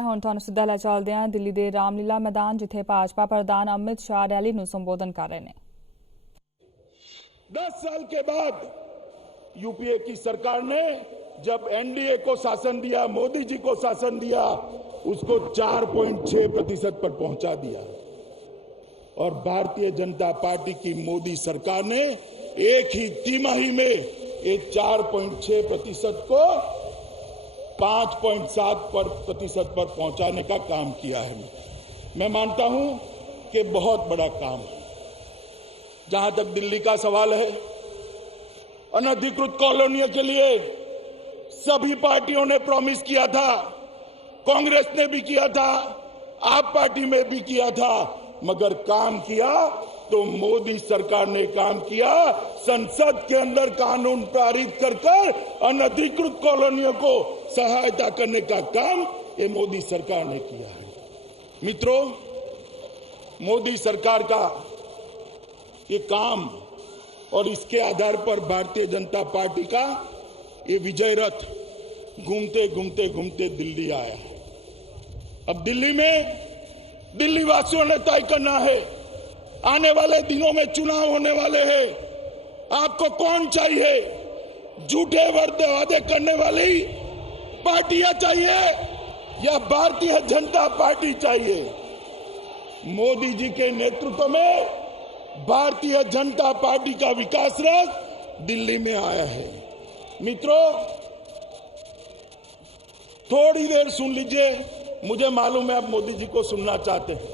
ਹੁਣ ਤੁਹਾਨੂੰ ਸਿੱਧਾ ਲੈ ਚੱਲਦੇ ਹਾਂ ਦਿੱਲੀ ਦੇ ਰਾਮਲੀਲਾ मैदान जिथे भाजपा प्रधान अमित शाह रैली ਨੂੰ संबोधन कर रहे हैं। 10 साल के बाद यूपीए की सरकार ने जब एनडीए को शासन दिया, मोदी जी को शासन दिया, उसको 4.6% पर पहुंचा दिया और भारतीय जनता पार्टी की मोदी सरकार ने एक ही तिमाही में ये 4.6% को 5.7% पर पहुंचाने का काम किया है। मैं मानता हूं कि बहुत बड़ा काम है। जहां तक दिल्ली का सवाल है, अनधिकृत कॉलोनियों के लिए सभी पार्टियों ने प्रॉमिस किया था, कांग्रेस ने भी किया था, आप पार्टी में भी किया था, मगर काम किया तो मोदी सरकार ने काम किया। संसद के अंदर कानून पारित कर अनधिकृत कॉलोनियों को सहायता करने का काम ये मोदी सरकार ने किया है। मित्रों, मोदी सरकार का ये काम और इसके आधार पर भारतीय जनता पार्टी का ये विजय रथ घूमते घूमते घूमते दिल्ली आया है। अब दिल्ली में दिल्ली वासियों ने तय करना है, आने वाले दिनों में चुनाव होने वाले हैं, आपको कौन चाहिए? झूठे वादे करने वाली पार्टियां चाहिए या भारतीय जनता पार्टी चाहिए? मोदी जी के नेतृत्व में भारतीय जनता पार्टी का विकास रथ दिल्ली में आया है। मित्रों, थोड़ी देर सुन लीजिए, मुझे मालूम है आप मोदी जी को सुनना चाहते हैं,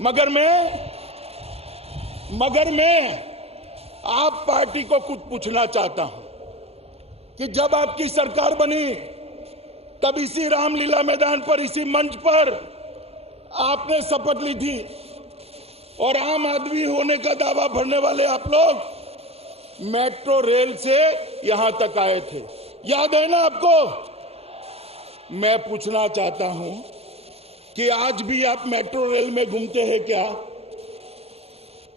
मगर मैं आप पार्टी को कुछ पूछना चाहता हूं कि जब आपकी सरकार बनी तब इसी रामलीला मैदान पर, इसी मंच पर आपने शपथ ली थी और आम आदमी होने का दावा भरने वाले आप लोग मेट्रो रेल से यहां तक आए थे, याद है ना आपको? मैं पूछना चाहता हूं कि आज भी आप मेट्रो रेल में घूमते हैं क्या?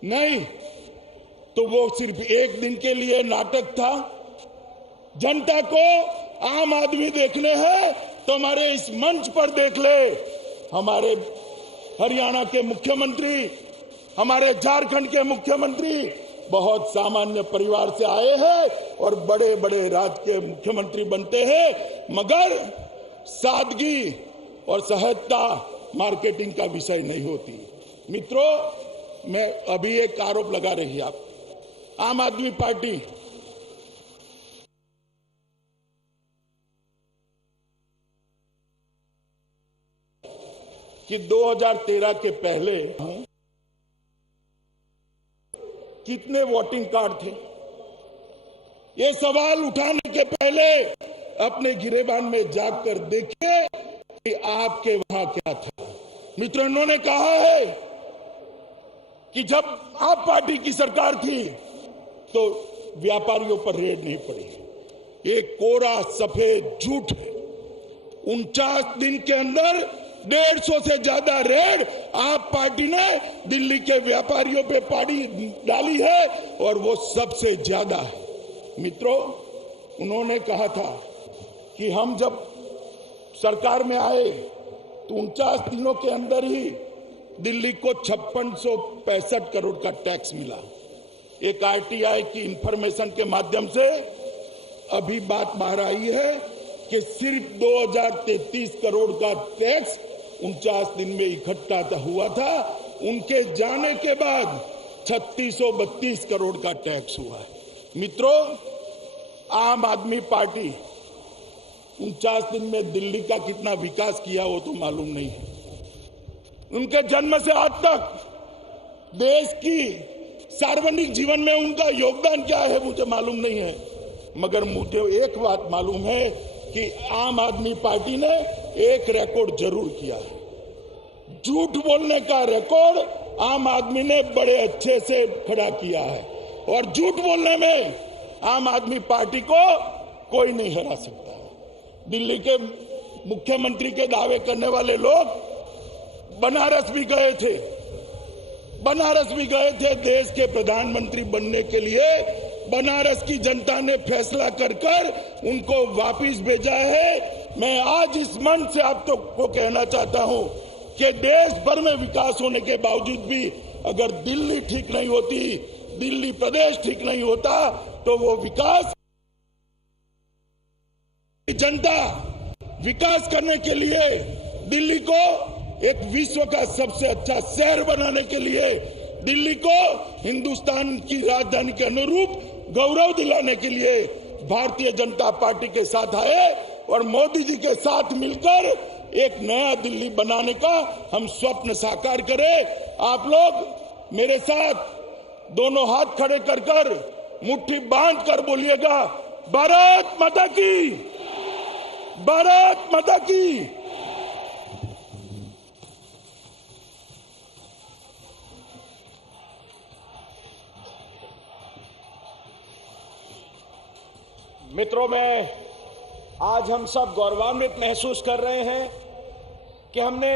नहीं, तो वो सिर्फ एक दिन के लिए नाटक था। जनता को आम आदमी देखने हैं तो हमारे इस मंच पर देख ले। हमारे हरियाणा के मुख्यमंत्री, हमारे झारखंड के मुख्यमंत्री बहुत सामान्य परिवार से आए हैं और बड़े बड़े राज्य के मुख्यमंत्री बनते हैं, मगर सादगी और सहजता मार्केटिंग का विषय नहीं होती। मित्रों, मैं अभी एक आरोप लगा रही है आप आम आदमी पार्टी कि 2013 के पहले कितने वोटिंग कार्ड थे? ये सवाल उठाने के पहले अपने गिरेबान में जाकर देखिए कि आपके वहां क्या था। मित्रों, इन्होंने कहा है कि जब आप पार्टी की सरकार थी तो व्यापारियों पर रेड नहीं पड़ी। एक कोरा सफेद झूठ है। 49 दिन के अंदर 150 से ज्यादा रेड आप पार्टी ने दिल्ली के व्यापारियों पे डाली है और वो सबसे ज्यादा है। मित्रों, उन्होंने कहा था कि हम जब सरकार में आए तो 49 दिनों के अंदर ही दिल्ली को 5665 करोड़ का टैक्स मिला। एक आरटीआई की इंफॉर्मेशन के माध्यम से अभी बात बाहर आई है कि सिर्फ 2033 करोड़ का टैक्स 49 दिन में इकट्ठा हुआ था। उनके जाने के बाद 3632 करोड़ का टैक्स हुआ। मित्रों, आम आदमी पार्टी 49 दिन में दिल्ली का कितना विकास किया वो तो मालूम नहीं है। उनके जन्म से आज तक देश की सार्वजनिक जीवन में उनका योगदान क्या है मुझे मालूम नहीं है, मगर मुझे एक बात मालूम है कि आम आदमी पार्टी ने एक रिकॉर्ड जरूर किया है। झूठ बोलने का रिकॉर्ड आम आदमी ने बड़े अच्छे से खड़ा किया है और झूठ बोलने में आम आदमी पार्टी को कोई नहीं हरा सकता। दिल्ली के मुख्यमंत्री के दावे करने वाले लोग बनारस भी गए थे देश के प्रधानमंत्री बनने के लिए बनारस की जनता ने फैसला कर उनको वापिस भेजा है। मैं आज इस मन से आप तो को कहना चाहता हूं कि देश भर में विकास होने के बावजूद भी अगर दिल्ली ठीक नहीं होती, दिल्ली प्रदेश ठीक नहीं होता, तो वो विकास जनता विकास करने के लिए दिल्ली को एक विश्व का सबसे अच्छा शहर बनाने के लिए, दिल्ली को हिंदुस्तान की राजधानी के अनुरूप गौरव दिलाने के लिए भारतीय जनता पार्टी के साथ आए और मोदी जी के साथ मिलकर एक नया दिल्ली बनाने का हम स्वप्न साकार करें। आप लोग मेरे साथ दोनों हाथ खड़े कर मुट्ठी बांध कर बोलिएगा, भारत माता की, भारत माता की। मित्रों, में आज हम सब गौरवान्वित महसूस कर रहे हैं कि हमने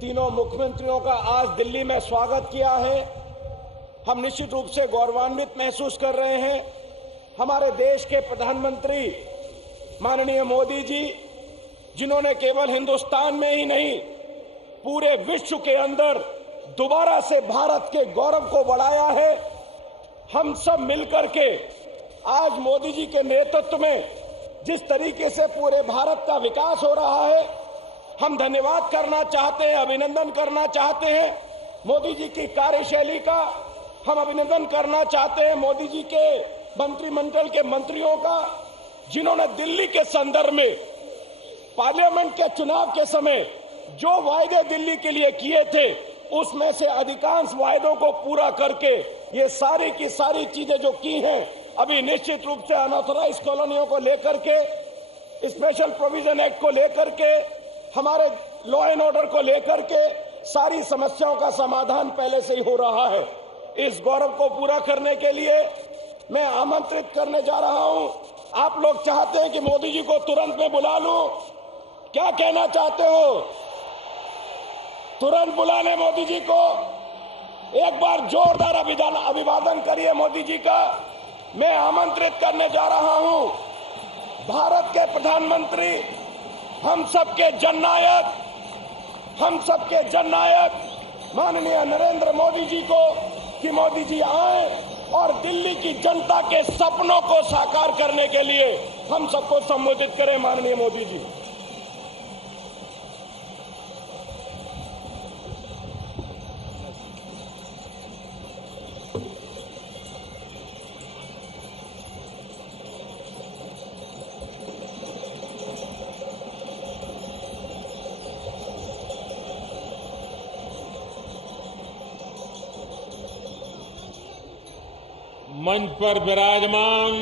तीनों मुख्यमंत्रियों का आज दिल्ली में स्वागत किया है। हम निश्चित रूप से गौरवान्वित महसूस कर रहे हैं। हमारे देश के प्रधानमंत्री माननीय मोदी जी, जिन्होंने केवल हिंदुस्तान में ही नहीं पूरे विश्व के अंदर दोबारा से भारत के गौरव को बढ़ाया है। हम सब मिलकर के आज मोदी जी के नेतृत्व में जिस तरीके से पूरे भारत का विकास हो रहा है, हम धन्यवाद करना चाहते हैं, अभिनंदन करना चाहते हैं मोदी जी की कार्यशैली का। हम अभिनंदन करना चाहते हैं मोदी जी के मंत्रिमंडल के मंत्रियों का, जिन्होंने दिल्ली के संदर्भ में पार्लियामेंट के चुनाव के समय जो वायदे दिल्ली के लिए किए थे, उसमें से अधिकांश वायदों को पूरा करके ये सारी की सारी चीजें जो की हैं, अभी निश्चित रूप से अनऑथराइज कॉलोनियों को लेकर के, स्पेशल प्रोविजन एक्ट को लेकर के, हमारे लॉ एंड ऑर्डर को लेकर के सारी समस्याओं का समाधान पहले से ही हो रहा है। इस गौरव को पूरा करने के लिए मैं आमंत्रित करने जा रहा हूं। आप लोग चाहते हैं कि मोदी जी को तुरंत मैं बुला लूं, क्या कहना चाहते हो? तुरंत बुला लें मोदी जी को। एक बार जोरदार अभिवादन करिए मोदी जी का। मैं आमंत्रित करने जा रहा हूं भारत के प्रधानमंत्री, हम सबके जननायक माननीय नरेंद्र मोदी जी को, कि मोदी जी आए और दिल्ली की जनता के सपनों को साकार करने के लिए हम सबको संबोधित करें। माननीय मोदी जी। मंच पर विराजमान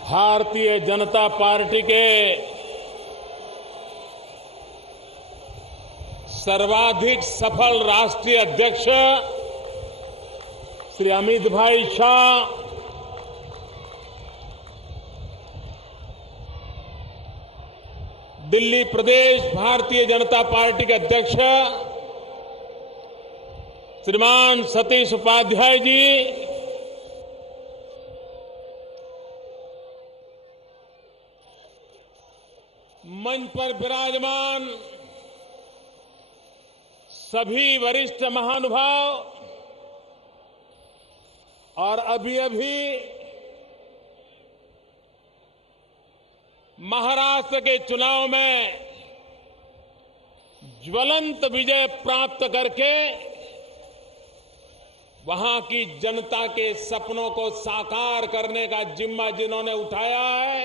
भारतीय जनता पार्टी के सर्वाधिक सफल राष्ट्रीय अध्यक्ष श्री अमित भाई शाह, दिल्ली प्रदेश भारतीय जनता पार्टी के अध्यक्ष श्रीमान सतीश उपाध्याय जी, मंच पर विराजमान सभी वरिष्ठ महानुभाव और अभी महाराष्ट्र के चुनाव में ज्वलंत विजय प्राप्त करके वहां की जनता के सपनों को साकार करने का जिम्मा जिन्होंने उठाया है,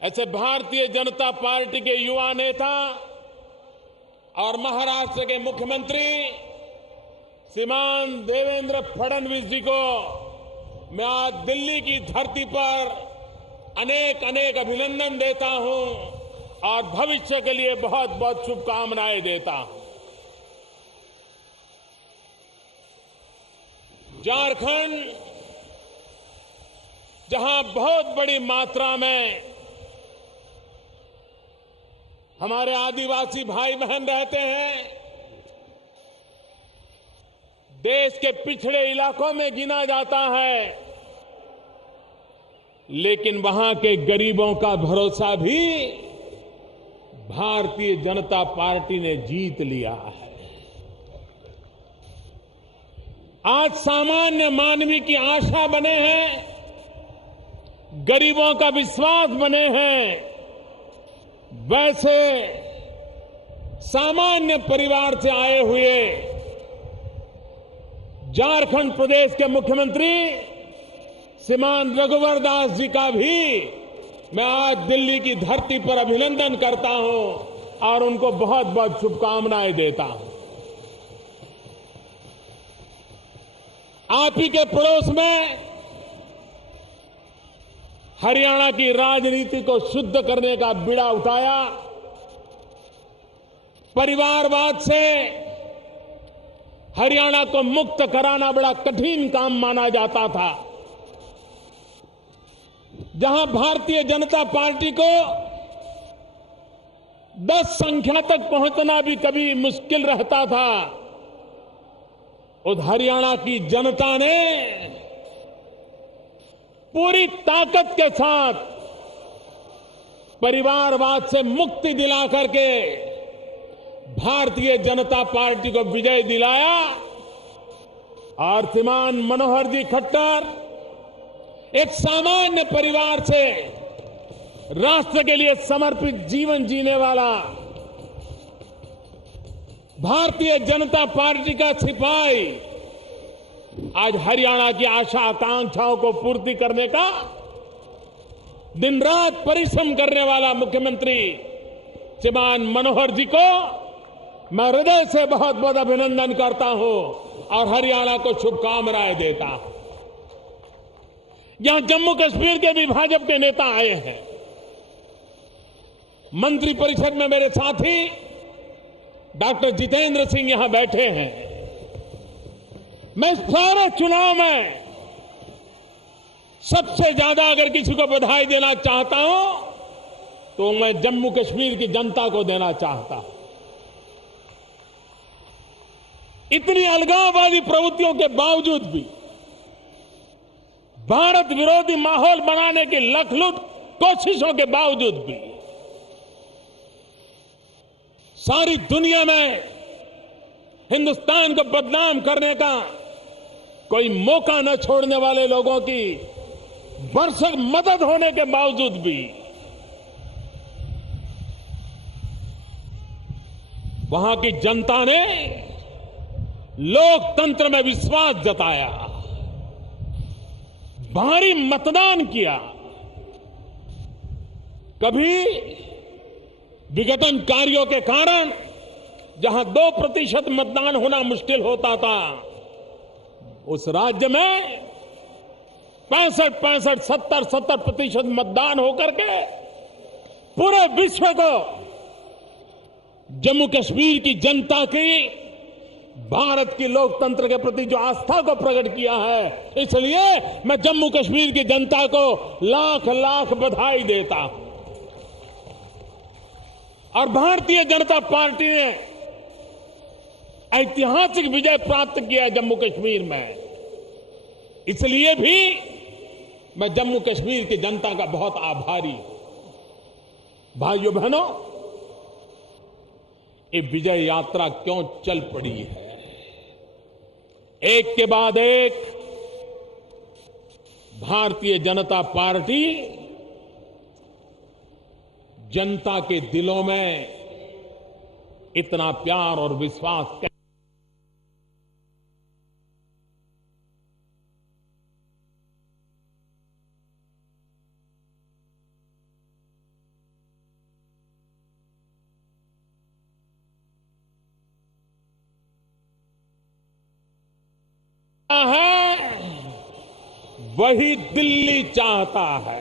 ऐसे भारतीय जनता पार्टी के युवा नेता और महाराष्ट्र के मुख्यमंत्री श्रीमान देवेंद्र फडणवीस जी को मैं आज दिल्ली की धरती पर अनेक अनेक अभिनंदन देता हूं और भविष्य के लिए बहुत बहुत शुभकामनाएं देता हूं। झारखंड, जहां बहुत बड़ी मात्रा में हमारे आदिवासी भाई बहन रहते हैं, देश के पिछड़े इलाकों में गिना जाता है, लेकिन वहां के गरीबों का भरोसा भी भारतीय जनता पार्टी ने जीत लिया है। आज सामान्य मानवी की आशा बने हैं, गरीबों का विश्वास बने हैं। वैसे सामान्य परिवार से आए हुए झारखंड प्रदेश के मुख्यमंत्री श्रीमान रघुवर दास जी का भी मैं आज दिल्ली की धरती पर अभिनंदन करता हूं और उनको बहुत बहुत शुभकामनाएं देता हूं। आप ही के पड़ोस में हरियाणा की राजनीति को शुद्ध करने का बीड़ा उठाया। परिवारवाद से हरियाणा को मुक्त कराना बड़ा कठिन काम माना जाता था। जहां भारतीय जनता पार्टी को 10 संख्या तक पहुंचना भी कभी मुश्किल रहता था, उस हरियाणा की जनता ने पूरी ताकत के साथ परिवारवाद से मुक्ति दिला करके भारतीय जनता पार्टी को विजय दिलाया। और श्रीमान मनोहर जी खट्टर एक सामान्य परिवार से राष्ट्र के लिए समर्पित जीवन जीने वाला भारतीय जनता पार्टी का सिपाही आज हरियाणा की आशा आकांक्षाओं को पूर्ति करने का दिन रात परिश्रम करने वाला मुख्यमंत्री श्रीमान मनोहर जी को मैं हृदय से बहुत बहुत अभिनंदन करता हूं और हरियाणा को शुभकामनाएं देता हूं। यहां जम्मू कश्मीर के भी भाजपा के नेता आए हैं। मंत्री परिषद में मेरे साथी डॉक्टर जितेंद्र सिंह यहां बैठे हैं। मैं सारे चुनाव में सबसे ज्यादा अगर किसी को बधाई देना चाहता हूं तो मैं जम्मू कश्मीर की जनता को देना चाहता हूं। इतनी अलगाववादी प्रवृत्तियों के बावजूद भी, भारत विरोधी माहौल बनाने की लखलुट कोशिशों के बावजूद भी, सारी दुनिया में हिंदुस्तान को बदनाम करने का कोई मौका न छोड़ने वाले लोगों की भरसक मदद होने के बावजूद भी वहां की जनता ने लोकतंत्र में विश्वास जताया, भारी मतदान किया। कभी विघटनकारियों के कारण जहां 2% मतदान होना मुश्किल होता था, उस राज्य में 65, 70% मतदान होकर के पूरे विश्व को जम्मू कश्मीर की जनता की भारत की लोकतंत्र के प्रति जो आस्था को प्रकट किया है, इसलिए मैं जम्मू कश्मीर की जनता को लाख लाख बधाई देता हूं। और भारतीय जनता पार्टी ने ऐतिहासिक विजय प्राप्त किया जम्मू कश्मीर में, इसलिए भी मैं जम्मू कश्मीर की जनता का बहुत आभारी हूं। भाइयों बहनों, ये विजय यात्रा क्यों चल पड़ी है? एक के बाद एक भारतीय जनता पार्टी जनता के दिलों में इतना प्यार और विश्वास है, वही दिल्ली चाहता है।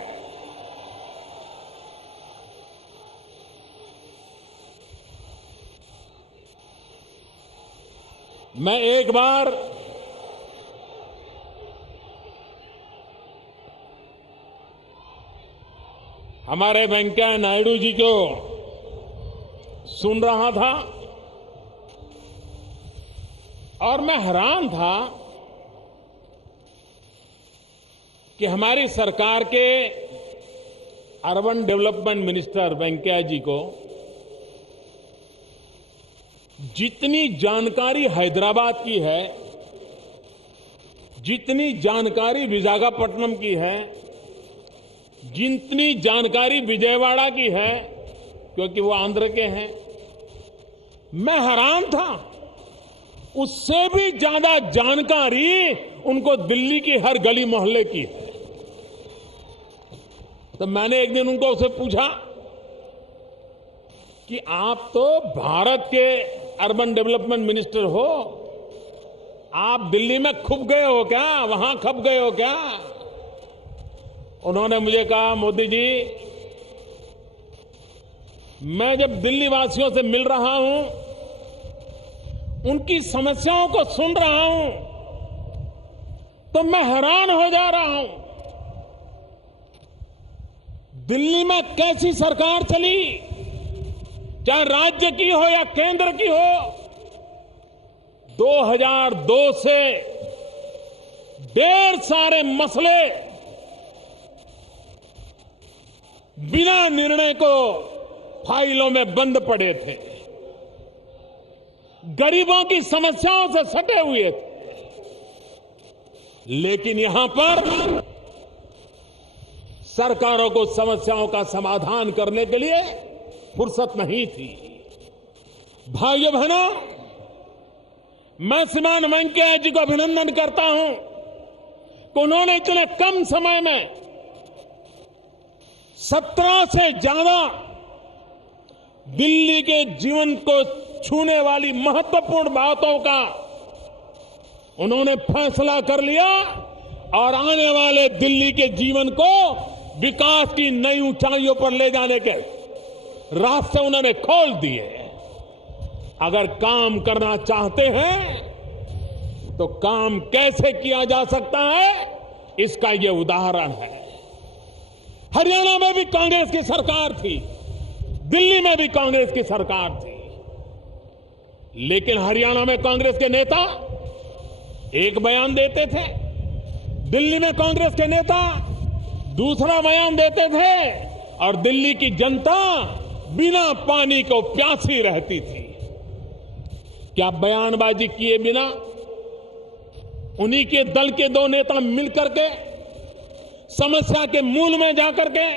मैं एक बार हमारे वेंकैया नायडू जी को सुन रहा था और मैं हैरान था कि हमारी सरकार के अर्बन डेवलपमेंट मिनिस्टर वेंकैया जी को जितनी जानकारी हैदराबाद की है, जितनी जानकारी विशाखापट्टनम की है, जितनी जानकारी विजयवाड़ा की है, क्योंकि वो आंध्र के हैं, मैं हैरान था। उससे भी ज्यादा जानकारी उनको दिल्ली की हर गली मोहल्ले की है। तो मैंने एक दिन उनको उससे पूछा कि आप तो भारत के अर्बन डेवलपमेंट मिनिस्टर हो, आप दिल्ली में खप गए हो क्या, वहां खप गए हो क्या? उन्होंने मुझे कहा, मोदी जी, मैं जब दिल्ली वासियों से मिल रहा हूं, उनकी समस्याओं को सुन रहा हूं, तो मैं हैरान हो जा रहा हूं। दिल्ली में कैसी सरकार चली, चाहे राज्य की हो या केंद्र की हो, 2002 से ढेर सारे मसले बिना निर्णय को फाइलों में बंद पड़े थे, गरीबों की समस्याओं से सटे हुए थे। लेकिन यहां पर सरकारों को समस्याओं का समाधान करने के लिए फुर्सत नहीं थी। भाइयों बहनों, मैं श्रीमान वेंकैया जी को अभिनंदन करता हूं कि उन्होंने इतने कम समय में 17 से ज्यादा दिल्ली के जीवन को छूने वाली महत्वपूर्ण बातों का उन्होंने फैसला कर लिया और आने वाले दिल्ली के जीवन को विकास की नई ऊंचाइयों पर ले जाने के रास्ते उन्होंने खोल दिए। अगर काम करना चाहते हैं तो काम कैसे किया जा सकता है, इसका यह उदाहरण है। हरियाणा में भी कांग्रेस की सरकार थी, दिल्ली में भी कांग्रेस की सरकार थी, लेकिन हरियाणा में कांग्रेस के नेता एक बयान देते थे, दिल्ली में कांग्रेस के नेता दूसरा बयान देते थे, और दिल्ली की जनता बिना पानी को प्यासी रहती थी। क्या बयानबाजी किए बिना उन्हीं के दल के दो नेता मिलकर के समस्या के मूल में जाकर के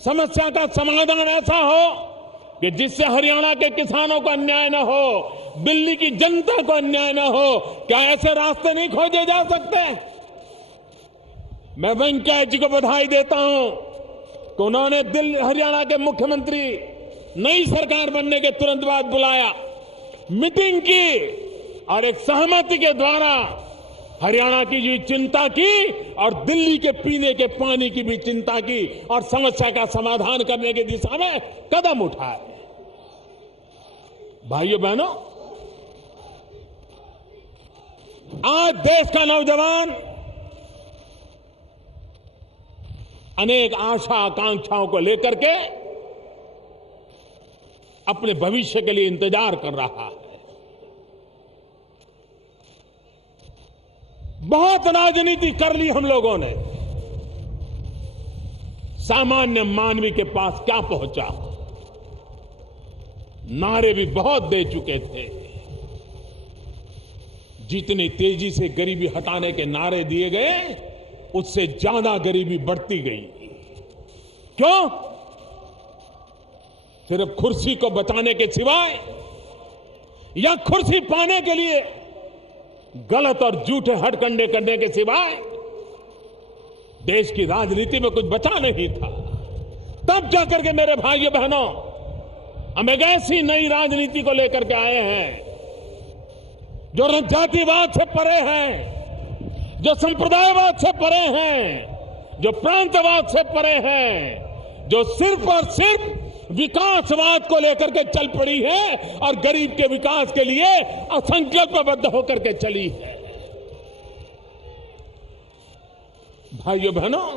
समस्या का समाधान ऐसा हो कि जिससे हरियाणा के किसानों को अन्याय न हो, दिल्ली की जनता को अन्याय न हो, क्या ऐसे रास्ते नहीं खोजे जा सकते? मैं वेंकैया जी को बधाई देता हूं कि उन्होंने हरियाणा के मुख्यमंत्री नई सरकार बनने के तुरंत बाद बुलाया, मीटिंग की और एक सहमति के द्वारा हरियाणा की जो चिंता की और दिल्ली के पीने के पानी की भी चिंता की और समस्या का समाधान करने की दिशा में कदम उठाए। भाइयों बहनों, आज देश का नौजवान अनेक आशा आकांक्षाओं को लेकर के अपने भविष्य के लिए इंतजार कर रहा है। बहुत राजनीति कर ली हम लोगों ने, सामान्य मानवी के पास क्या पहुंचा? नारे भी बहुत दे चुके थे, जितनी तेजी से गरीबी हटाने के नारे दिए गए, उससे ज्यादा गरीबी बढ़ती गई। क्यों? सिर्फ कुर्सी को बचाने के सिवाय या कुर्सी पाने के लिए गलत और झूठे हथकंडे करने के सिवाय देश की राजनीति में कुछ बचा नहीं था। तब जाकर के मेरे भाइयों बहनों, हम एक ऐसी नई राजनीति को लेकर के आए हैं जो जातिवाद से परे है, जो संप्रदायवाद से परे हैं, जो प्रांतवाद से परे हैं, जो सिर्फ और सिर्फ विकासवाद को लेकर के चल पड़ी है और गरीब के विकास के लिए असंकल्पबद्ध होकर के चली है। भाइयों बहनों,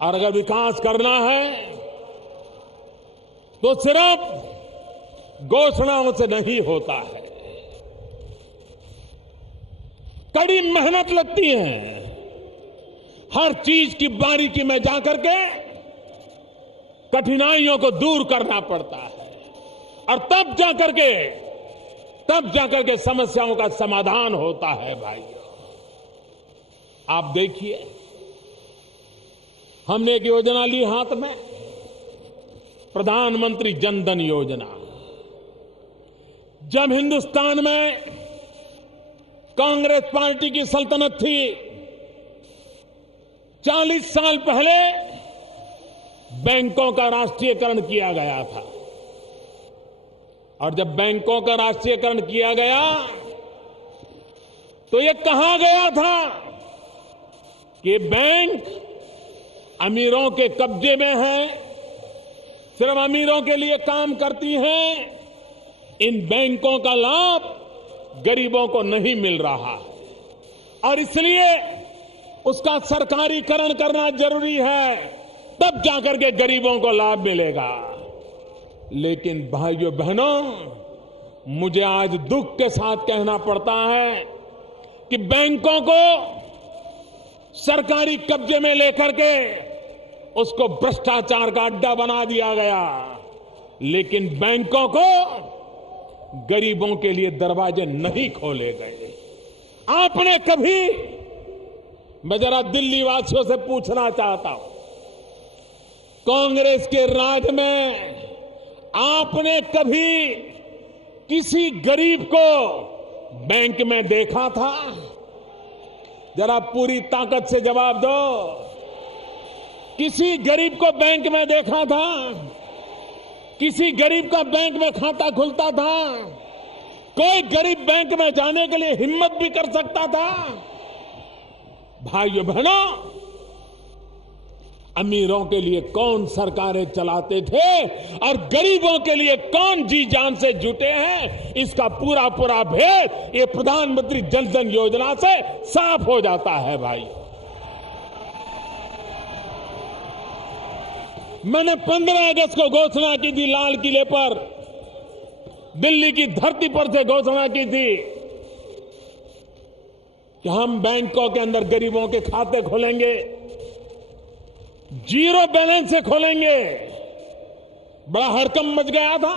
और अगर विकास करना है तो सिर्फ घोषणाओं से नहीं होता है। कड़ी मेहनत लगती है, हर चीज की बारीकी में जाकर के कठिनाइयों को दूर करना पड़ता है और तब जाकर के समस्याओं का समाधान होता है। भाइयों, आप देखिए, हमने एक योजना ली हाथ में, प्रधानमंत्री जन धन योजना। जब हिंदुस्तान में कांग्रेस पार्टी की सल्तनत थी, 40 साल पहले बैंकों का राष्ट्रीयकरण किया गया था। और जब बैंकों का राष्ट्रीयकरण किया गया तो ये कहा गया था कि बैंक अमीरों के कब्जे में है, सिर्फ अमीरों के लिए काम करती हैं, इन बैंकों का लाभ गरीबों को नहीं मिल रहा और इसलिए उसका सरकारीकरण करना जरूरी है, तब जाकर के गरीबों को लाभ मिलेगा। लेकिन भाइयों बहनों, मुझे आज दुख के साथ कहना पड़ता है कि बैंकों को सरकारी कब्जे में लेकर के उसको भ्रष्टाचार का अड्डा बना दिया गया, लेकिन बैंकों को गरीबों के लिए दरवाजे नहीं खोले गए। आपने कभी, मैं जरा दिल्ली वासियों से पूछना चाहता हूं, कांग्रेस के राज में आपने कभी किसी गरीब को बैंक में देखा था? जरा पूरी ताकत से जवाब दो। किसी गरीब को बैंक में देखा था? किसी गरीब का बैंक में खाता खुलता था? कोई गरीब बैंक में जाने के लिए हिम्मत भी कर सकता था? भाइयों बहनों, अमीरों के लिए कौन सरकारें चलाते थे और गरीबों के लिए कौन जी जान से जुटे हैं, इसका पूरा पूरा भेद ये प्रधानमंत्री जन धन योजना से साफ हो जाता है। भाई, मैंने 15 अगस्त को घोषणा की थी, लाल किले पर, दिल्ली की धरती पर से घोषणा की थी कि हम बैंकों के अंदर गरीबों के खाते खोलेंगे, जीरो बैलेंस से खोलेंगे। बड़ा हड़कंप मच गया था,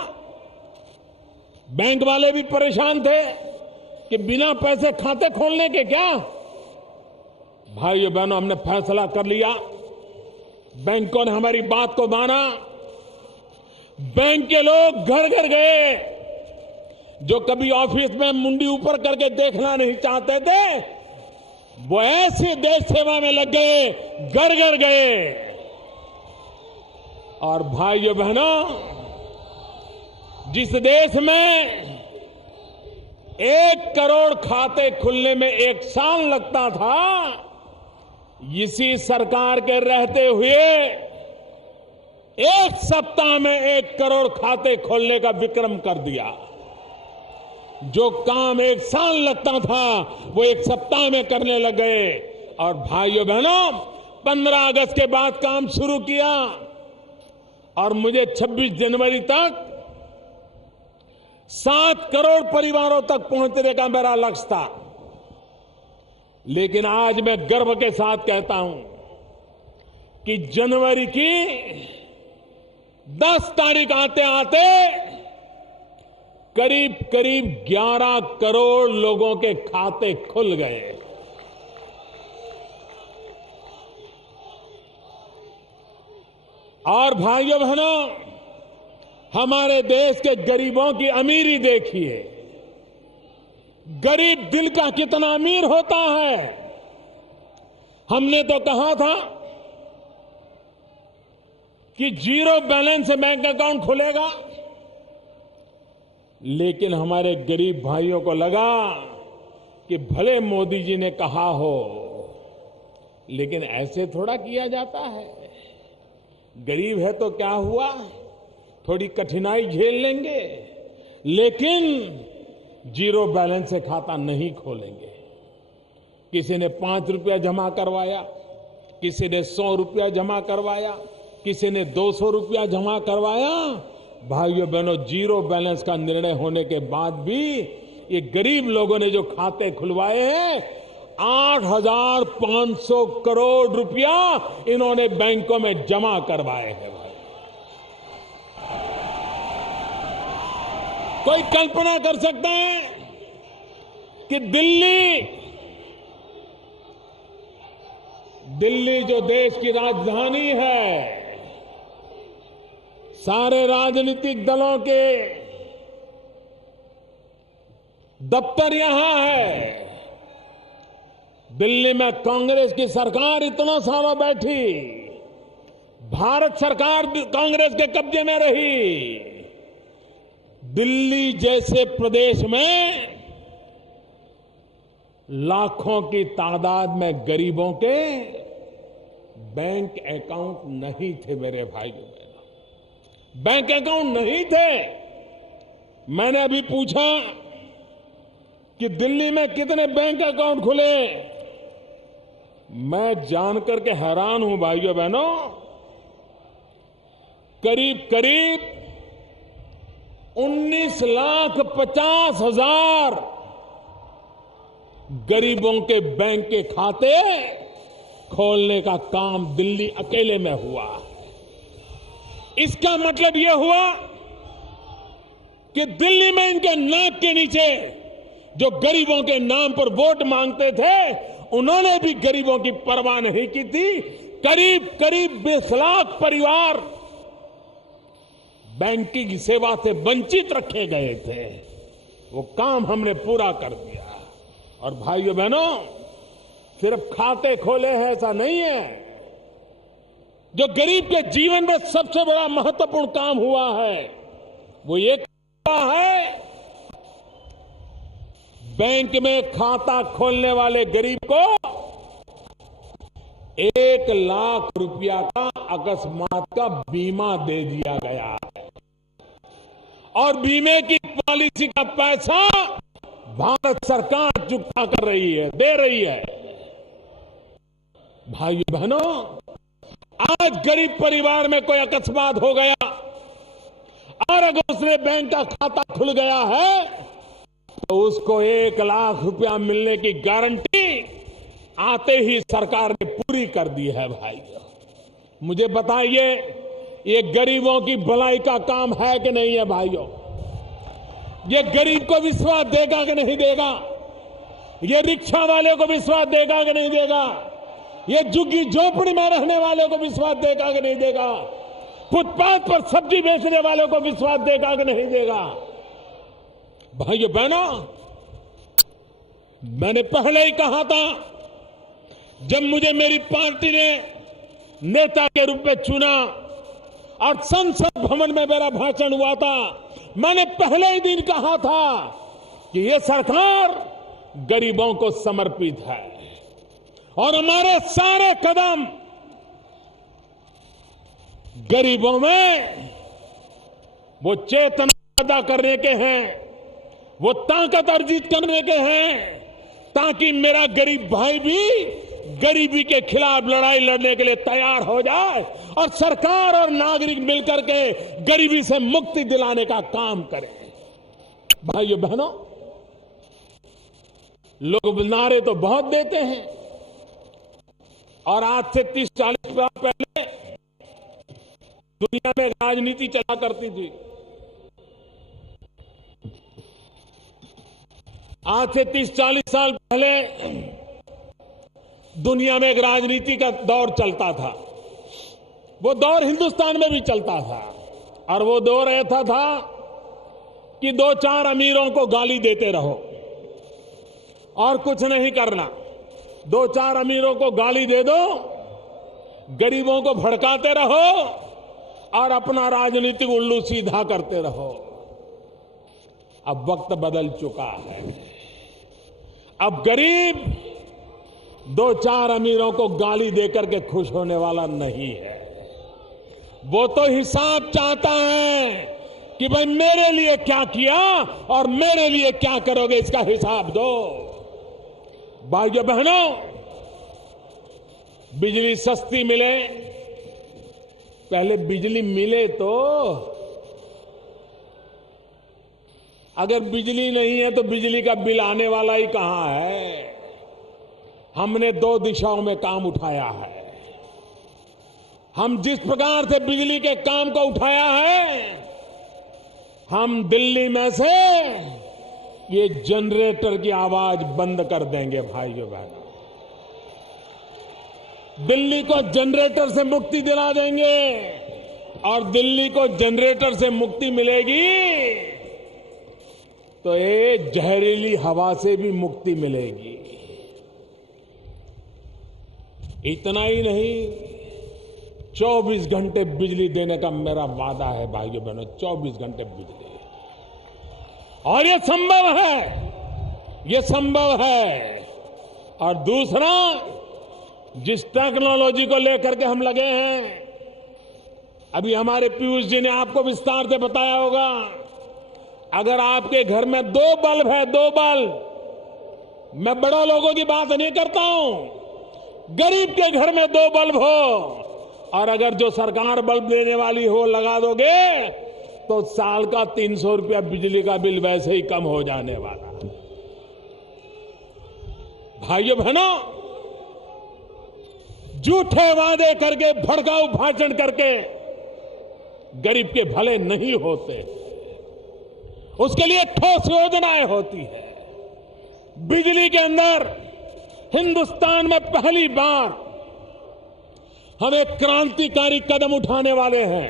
बैंक वाले भी परेशान थे कि बिना पैसे खाते खोलने के क्या। भाइयों बहनों, हमने फैसला कर लिया, बैंकों ने हमारी बात को माना। बैंक के लोग घर घर गए, जो कभी ऑफिस में मुंडी ऊपर करके देखना नहीं चाहते थे, वो ऐसी देश सेवा में लग गए, घर घर गए। और भाइयों बहनों, जिस देश में 1 करोड़ खाते खुलने में 1 साल लगता था, इसी सरकार के रहते हुए 1 सप्ताह में 1 करोड़ खाते खोलने का विक्रम कर दिया। जो काम 1 साल लगता था वो 1 सप्ताह में करने लग गए। और भाइयों बहनों, 15 अगस्त के बाद काम शुरू किया और मुझे 26 जनवरी तक 7 करोड़ परिवारों तक पहुंचने का मेरा लक्ष्य था। लेकिन आज मैं गर्व के साथ कहता हूं कि जनवरी की 10 तारीख आते आते करीब करीब 11 करोड़ लोगों के खाते खुल गए। और भाइयों बहनों, हमारे देश के गरीबों की अमीरी देखिए। गरीब दिल का कितना अमीर होता है। हमने तो कहा था कि जीरो बैलेंस से बैंक अकाउंट खुलेगा, लेकिन हमारे गरीब भाइयों को लगा कि भले मोदी जी ने कहा हो, लेकिन ऐसे थोड़ा किया जाता है। गरीब है तो क्या हुआ, थोड़ी कठिनाई झेल लेंगे, लेकिन जीरो बैलेंस से खाता नहीं खोलेंगे। किसी ने 5 रुपया जमा करवाया, किसी ने 100 रुपया जमा करवाया, किसी ने 200 रुपया जमा करवाया। भाइयों बहनों, जीरो बैलेंस का निर्णय होने के बाद भी ये गरीब लोगों ने जो खाते खुलवाए हैं, 8,500 करोड़ रुपया इन्होंने बैंकों में जमा करवाए हैं भाई। कोई कल्पना कर सकता है कि दिल्ली जो देश की राजधानी है, सारे राजनीतिक दलों के दफ्तर यहां है। दिल्ली में कांग्रेस की सरकार इतना सालों बैठी, भारत सरकार कांग्रेस के कब्जे में रही। दिल्ली जैसे प्रदेश में लाखों की तादाद में गरीबों के बैंक अकाउंट नहीं थे मेरे भाइयों, बैंक अकाउंट नहीं थे। मैंने अभी पूछा कि दिल्ली में कितने बैंक अकाउंट खुले, मैं जानकर के हैरान हूं भाइयों बहनों, करीब करीब 19,50,000 गरीबों के बैंक के खाते खोलने का काम दिल्ली अकेले में हुआ। इसका मतलब यह हुआ कि दिल्ली में इनके नाक के नीचे जो गरीबों के नाम पर वोट मांगते थे, उन्होंने भी गरीबों की परवाह नहीं की थी। करीब करीब 20 लाख परिवार बैंकिंग सेवा से वंचित रखे गए थे। वो काम हमने पूरा कर दिया। और भाइयों बहनों, सिर्फ खाते खोले हैं ऐसा नहीं है। जो गरीब के जीवन में सबसे बड़ा महत्वपूर्ण काम हुआ है, वो ये हुआ है, बैंक में खाता खोलने वाले गरीब को 1 लाख रुपया का अकस्मात का बीमा दे दिया गया है। और बीमे की पॉलिसी का पैसा भारत सरकार चुकता कर रही है, दे रही है। भाइयों बहनों, आज गरीब परिवार में कोई अकस्मात हो गया और अगर उसने बैंक का खाता खुल गया है, तो उसको 1 लाख रुपया मिलने की गारंटी आते ही सरकार ने पूरी कर दी है। भाइयों, मुझे बताइए, ये गरीबों की भलाई का काम है कि नहीं है? भाइयों, ये गरीब को विश्वास देगा कि नहीं देगा? ये रिक्शा वाले को विश्वास देगा कि नहीं देगा? ये झुग्गी झोपड़ी में रहने वाले को विश्वास देगा कि नहीं देगा? फुटपाथ पर सब्जी बेचने वालों को विश्वास देगा कि नहीं देगा? भाइयों बहनों, मैंने पहले ही कहा था, जब मुझे मेरी पार्टी ने नेता के रूप में चुना और संसद भवन में मेरा भाषण हुआ था, मैंने पहले ही दिन कहा था कि यह सरकार गरीबों को समर्पित है और हमारे सारे कदम गरीबों में वो चेतना पैदा करने के हैं, वो ताकत अर्जित करने के हैं, ताकि मेरा गरीब भाई भी गरीबी के खिलाफ लड़ाई लड़ने के लिए तैयार हो जाए और सरकार और नागरिक मिलकर के गरीबी से मुक्ति दिलाने का काम करें। भाइयों बहनों, लोग नारे तो बहुत देते हैं और आज से 30-40 साल पहले दुनिया में राजनीति चला करती थी। आज से 30-40 साल पहले दुनिया में एक राजनीति का दौर चलता था। वो दौर हिंदुस्तान में भी चलता था और वो दौर ऐसा था कि 2-4 अमीरों को गाली देते रहो और कुछ नहीं करना। 2-4 अमीरों को गाली दे दो, गरीबों को भड़काते रहो और अपना राजनीतिक उल्लू सीधा करते रहो। अब वक्त बदल चुका है। अब गरीब 2-4 अमीरों को गाली देकर के खुश होने वाला नहीं है। वो तो हिसाब चाहता है कि भाई मेरे लिए क्या किया और मेरे लिए क्या करोगे, इसका हिसाब दो। भाइयों बहनों, बिजली सस्ती मिले, पहले बिजली मिले तो, अगर बिजली नहीं है तो बिजली का बिल आने वाला ही कहां है? हमने 2 दिशाओं में काम उठाया है। हम जिस प्रकार से बिजली के काम को उठाया है, हम दिल्ली में से ये जनरेटर की आवाज बंद कर देंगे भाइयों बहनों। दिल्ली को जनरेटर से मुक्ति दिला देंगे, और दिल्ली को जनरेटर से मुक्ति मिलेगी तो ये जहरीली हवा से भी मुक्ति मिलेगी। इतना ही नहीं, 24 घंटे बिजली देने का मेरा वादा है भाइयों बहनों, 24 घंटे बिजली। और ये संभव है, ये संभव है। और दूसरा, जिस टेक्नोलॉजी को लेकर के हम लगे हैं, अभी हमारे पीयूष जी ने आपको विस्तार से बताया होगा, अगर आपके घर में 2 बल्ब है, 2 बल्ब, मैं बड़ों लोगों की बात नहीं करता हूं, गरीब के घर में 2 बल्ब हो, और अगर जो सरकार बल्ब देने वाली हो लगा दोगे, तो साल का 300 रुपया बिजली का बिल वैसे ही कम हो जाने वाला है। भाइयों बहनों, झूठे वादे करके, भड़काऊ भाषण करके गरीब के भले नहीं होते, उसके लिए ठोस योजनाएं होती है। बिजली के अंदर हिंदुस्तान में पहली बार हम एक क्रांतिकारी कदम उठाने वाले हैं।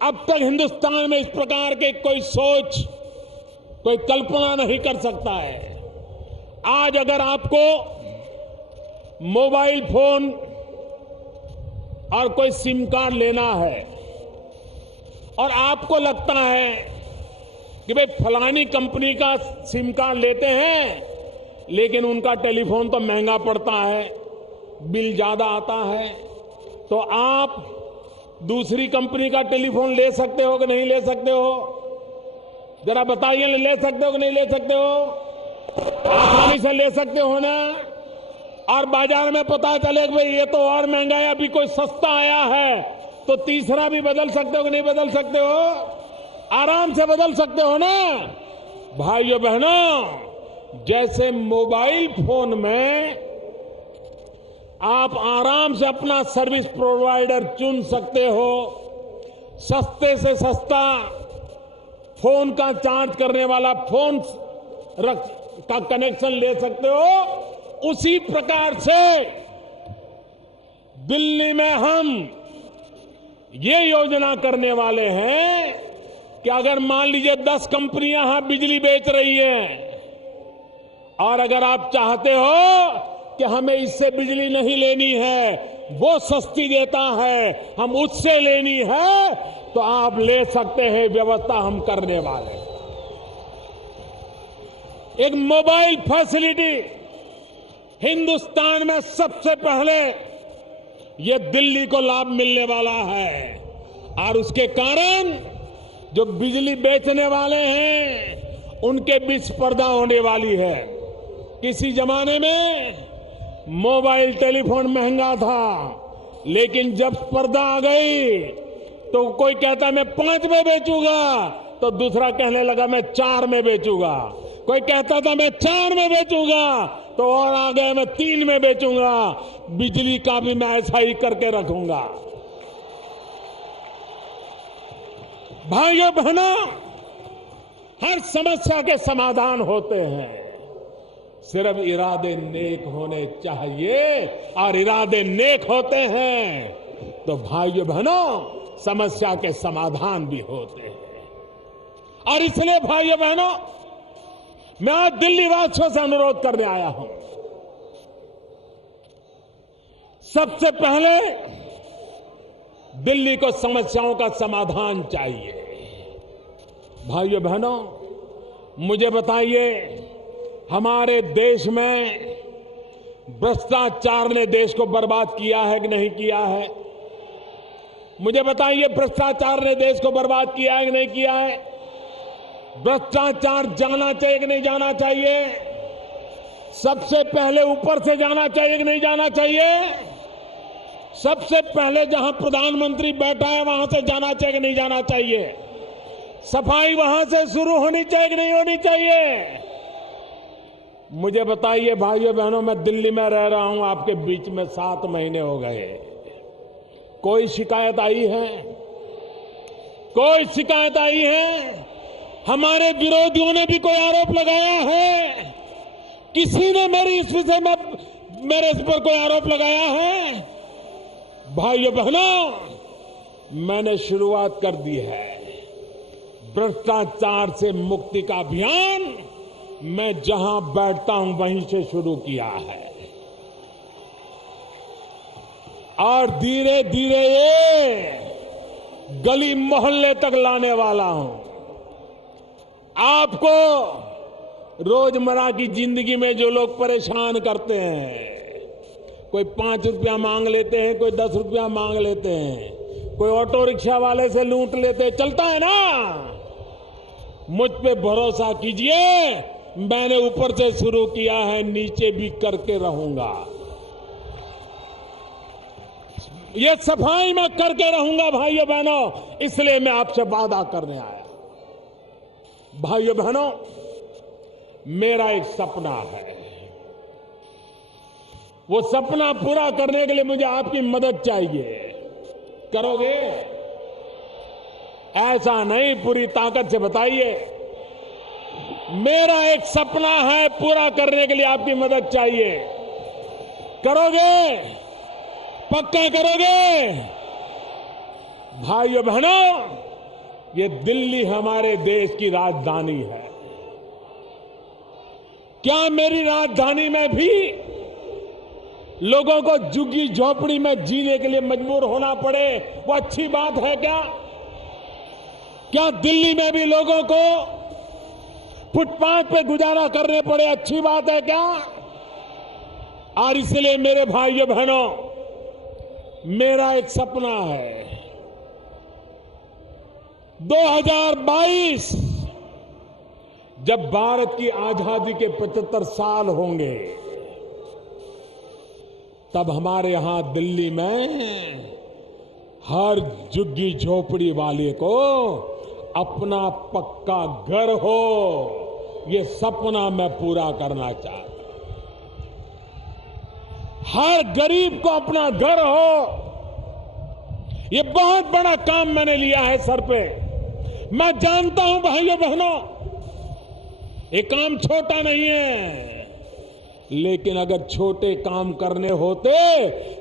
अब तक हिंदुस्तान में इस प्रकार के कोई सोच, कोई कल्पना नहीं कर सकता है। आज अगर आपको मोबाइल फोन और कोई सिम कार्ड लेना है, और आपको लगता है कि भाई फलानी कंपनी का सिम कार्ड लेते हैं, लेकिन उनका टेलीफोन तो महंगा पड़ता है, बिल ज्यादा आता है, तो आप दूसरी कंपनी का टेलीफोन ले सकते हो कि नहीं ले सकते हो? जरा बताइए, ले सकते हो कि नहीं ले सकते हो? आसानी से ले सकते हो ना? और बाजार में पता चले कि भाई ये तो और महंगा है, अभी कोई सस्ता आया है, तो तीसरा भी बदल सकते हो कि नहीं बदल सकते हो? आराम से बदल सकते हो ना? भाइयों बहनों, जैसे मोबाइल फोन में आप आराम से अपना सर्विस प्रोवाइडर चुन सकते हो, सस्ते से सस्ता फोन का चार्ज करने वाला फोन का कनेक्शन ले सकते हो, उसी प्रकार से दिल्ली में हम ये योजना करने वाले हैं कि अगर मान लीजिए 10 कंपनियां यहां बिजली बेच रही हैं, और अगर आप चाहते हो कि हमें इससे बिजली नहीं लेनी है, वो सस्ती देता है, हम उससे लेनी है, तो आप ले सकते हैं। व्यवस्था हम करने वाले, एक मोबाइल फैसिलिटी हिंदुस्तान में सबसे पहले ये दिल्ली को लाभ मिलने वाला है। और उसके कारण जो बिजली बेचने वाले हैं उनके बीच स्पर्धा होने वाली है। किसी जमाने में मोबाइल टेलीफोन महंगा था, लेकिन जब स्पर्धा आ गई तो कोई कहता मैं 5 में बेचूंगा, तो दूसरा कहने लगा मैं 4 में बेचूंगा। कोई कहता था मैं 4 में बेचूंगा, तो और आ गए मैं 3 में बेचूंगा। बिजली का भी मैं ऐसा ही करके रखूंगा। भाइयों बहनों, हर समस्या के समाधान होते हैं, सिर्फ इरादे नेक होने चाहिए, और इरादे नेक होते हैं तो भाइयों बहनों समस्या के समाधान भी होते हैं। और इसलिए भाइयों बहनों, मैं आज दिल्ली वासियों से अनुरोध करने आया हूं, सबसे पहले दिल्ली को समस्याओं का समाधान चाहिए। भाइयों बहनों, मुझे बताइए, हमारे देश में भ्रष्टाचार ने देश को बर्बाद किया है कि नहीं किया है? मुझे बताइए, भ्रष्टाचार ने देश को बर्बाद किया है कि नहीं किया है? भ्रष्टाचार जाना चाहिए कि नहीं जाना चाहिए? सबसे पहले ऊपर से जाना चाहिए कि नहीं जाना चाहिए? सबसे पहले जहां प्रधानमंत्री बैठा है वहां से जाना चाहिए कि नहीं जाना चाहिए? सफाई वहां से शुरू होनी चाहिए कि नहीं होनी चाहिए? मुझे बताइए भाइयों बहनों, मैं दिल्ली में रह रहा हूं आपके बीच में 7 महीने हो गए, कोई शिकायत आई है? कोई शिकायत आई है? हमारे विरोधियों ने भी कोई आरोप लगाया है? किसी ने मेरी इस विषय में मेरे इस पर कोई आरोप लगाया है? भाइयों बहनों, मैंने शुरुआत कर दी है भ्रष्टाचार से मुक्ति का अभियान। मैं जहां बैठता हूं वहीं से शुरू किया है और धीरे धीरे ये गली मोहल्ले तक लाने वाला हूं। आपको रोजमर्रा की जिंदगी में जो लोग परेशान करते हैं, कोई 5 रुपया मांग लेते हैं, कोई 10 रुपया मांग लेते हैं, कोई ऑटो रिक्शा वाले से लूट लेते हैं, चलता है ना। मुझ पे भरोसा कीजिए, मैंने ऊपर से शुरू किया है, नीचे भी करके रहूंगा। ये सफाई मैं करके रहूंगा भाइयों बहनों, इसलिए मैं आपसे वादा करने आया। भाइयों बहनों, मेरा एक सपना है, वो सपना पूरा करने के लिए मुझे आपकी मदद चाहिए। करोगे? ऐसा नहीं, पूरी ताकत से बताइए। मेरा एक सपना है, पूरा करने के लिए आपकी मदद चाहिए। करोगे? पक्का करोगे? भाइयों बहनों, ये दिल्ली हमारे देश की राजधानी है। क्या मेरी राजधानी में भी लोगों को झुग्गी झोपड़ी में जीने के लिए मजबूर होना पड़े, वो अच्छी बात है क्या? क्या दिल्ली में भी लोगों को फुटपाथ पे गुजारा करने पड़े, अच्छी बात है क्या? और इसलिए मेरे भाइयों बहनों, मेरा एक सपना है, 2022 जब भारत की आजादी के 75 साल होंगे, तब हमारे यहां दिल्ली में हर झुग्गी झोपड़ी वाले को अपना पक्का घर हो, ये सपना मैं पूरा करना चाहता हूं। हर गरीब को अपना घर हो, ये बहुत बड़ा काम मैंने लिया है सर पे। मैं जानता हूं भाइयों बहनों, ये काम छोटा नहीं है, लेकिन अगर छोटे काम करने होते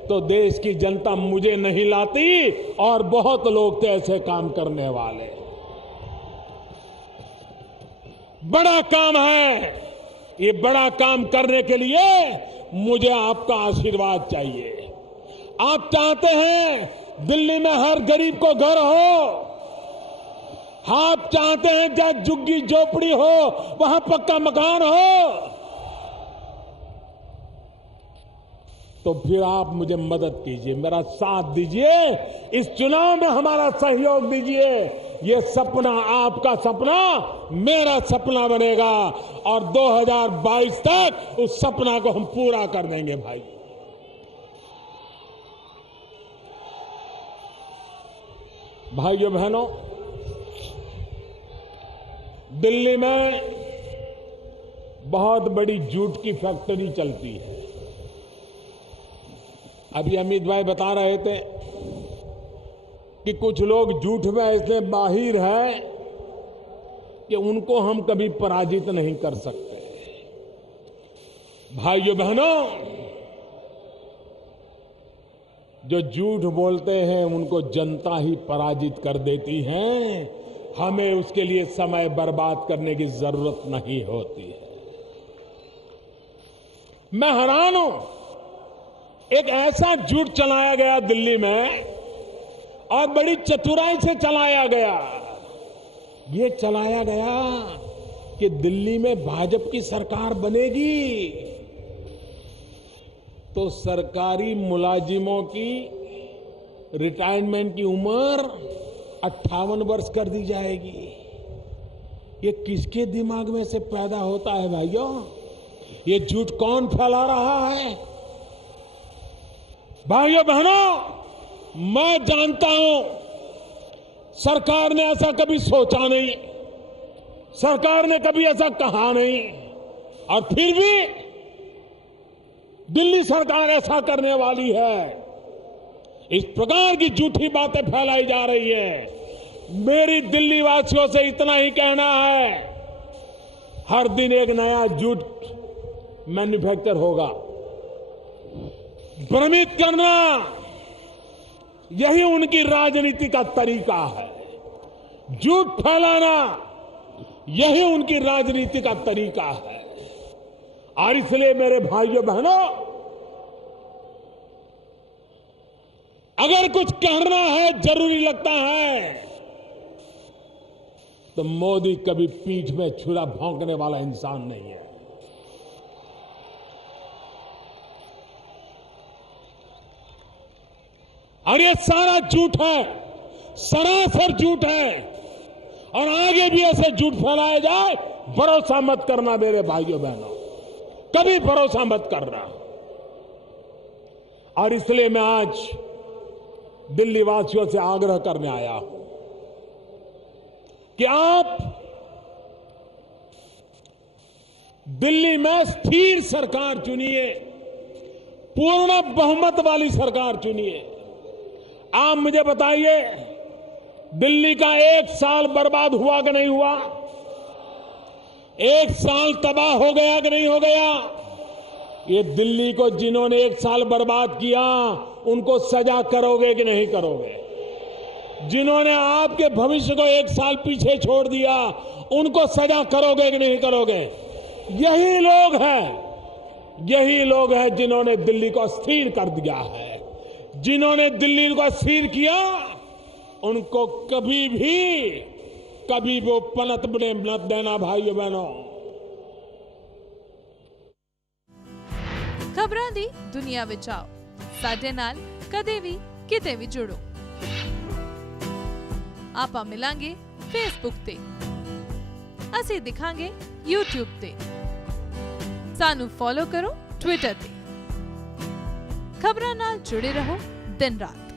तो देश की जनता मुझे नहीं लाती, और बहुत लोग थे ऐसे काम करने वाले। बड़ा काम है, ये बड़ा काम करने के लिए मुझे आपका आशीर्वाद चाहिए। आप चाहते हैं दिल्ली में हर गरीब को घर हो, आप चाहते हैं जहां झुग्गी झोपड़ी हो वहां पक्का मकान हो, तो फिर आप मुझे मदद कीजिए, मेरा साथ दीजिए, इस चुनाव में हमारा सहयोग दीजिए। ये सपना, आपका सपना मेरा सपना बनेगा, और 2022 तक उस सपना को हम पूरा कर देंगे भाई। भाइयों बहनों, दिल्ली में बहुत बड़ी जूट की फैक्ट्री चलती है। अभी अमित भाई बता रहे थे कि कुछ लोग झूठ में ऐसे माहिर हैं कि उनको हम कभी पराजित नहीं कर सकते। भाइयों बहनों, जो झूठ बोलते हैं उनको जनता ही पराजित कर देती है, हमें उसके लिए समय बर्बाद करने की जरूरत नहीं होती है। मैं हैरान हूं, एक ऐसा झूठ चलाया गया दिल्ली में, और बड़ी चतुराई से चलाया गया। ये चलाया गया कि दिल्ली में भाजपा की सरकार बनेगी तो सरकारी मुलाजिमों की रिटायरमेंट की उम्र 58 वर्ष कर दी जाएगी। ये किसके दिमाग में से पैदा होता है भाइयों? ये झूठ कौन फैला रहा है? भाइयों बहनों, मैं जानता हूं सरकार ने ऐसा कभी सोचा नहीं, सरकार ने कभी ऐसा कहा नहीं, और फिर भी दिल्ली सरकार ऐसा करने वाली है। इस प्रकार की झूठी बातें फैलाई जा रही है। मेरी दिल्ली वासियों से इतना ही कहना है, हर दिन एक नया झूठ मैन्युफैक्चर होगा। भ्रमित करना यही उनकी राजनीति का तरीका है। झूठ फैलाना यही उनकी राजनीति का तरीका है। और इसलिए मेरे भाइयों बहनों, अगर कुछ कहना है, जरूरी लगता है, तो मोदी कभी पीठ में छुरा भोंकने वाला इंसान नहीं है। और ये सारा झूठ है, सरासर झूठ है। और आगे भी ऐसे झूठ फैलाए जाए, भरोसा मत करना मेरे भाइयों बहनों, कभी भरोसा मत करना। और इसलिए मैं आज दिल्ली वासियों से आग्रह करने आया हूं कि आप दिल्ली में स्थिर सरकार चुनिए, पूर्ण बहुमत वाली सरकार चुनिए। आप मुझे बताइए, दिल्ली का 1 साल बर्बाद हुआ कि नहीं हुआ? 1 साल तबाह हो गया कि नहीं हो गया? ये दिल्ली को जिन्होंने 1 साल बर्बाद किया, उनको सजा करोगे कि नहीं करोगे? जिन्होंने आपके भविष्य को 1 साल पीछे छोड़ दिया, उनको सजा करोगे कि नहीं करोगे? यही लोग हैं जिन्होंने दिल्ली को अस्थिर कर दिया है। जिन्होंने दिल्ली को अस्थिर किया, उनको कभी वो पलटने मत देना भाइयों बहनों। खबरां दी दुनिया विच आओ, साडे नाल कदे भी किते भी जुड़ो। आपां मिलांगे फेसबुक ते, असीं दिखांगे यूट्यूब ते, सानू फॉलो करो ट्विटर ते। खबरां नाल जुड़े रहो दिन रात।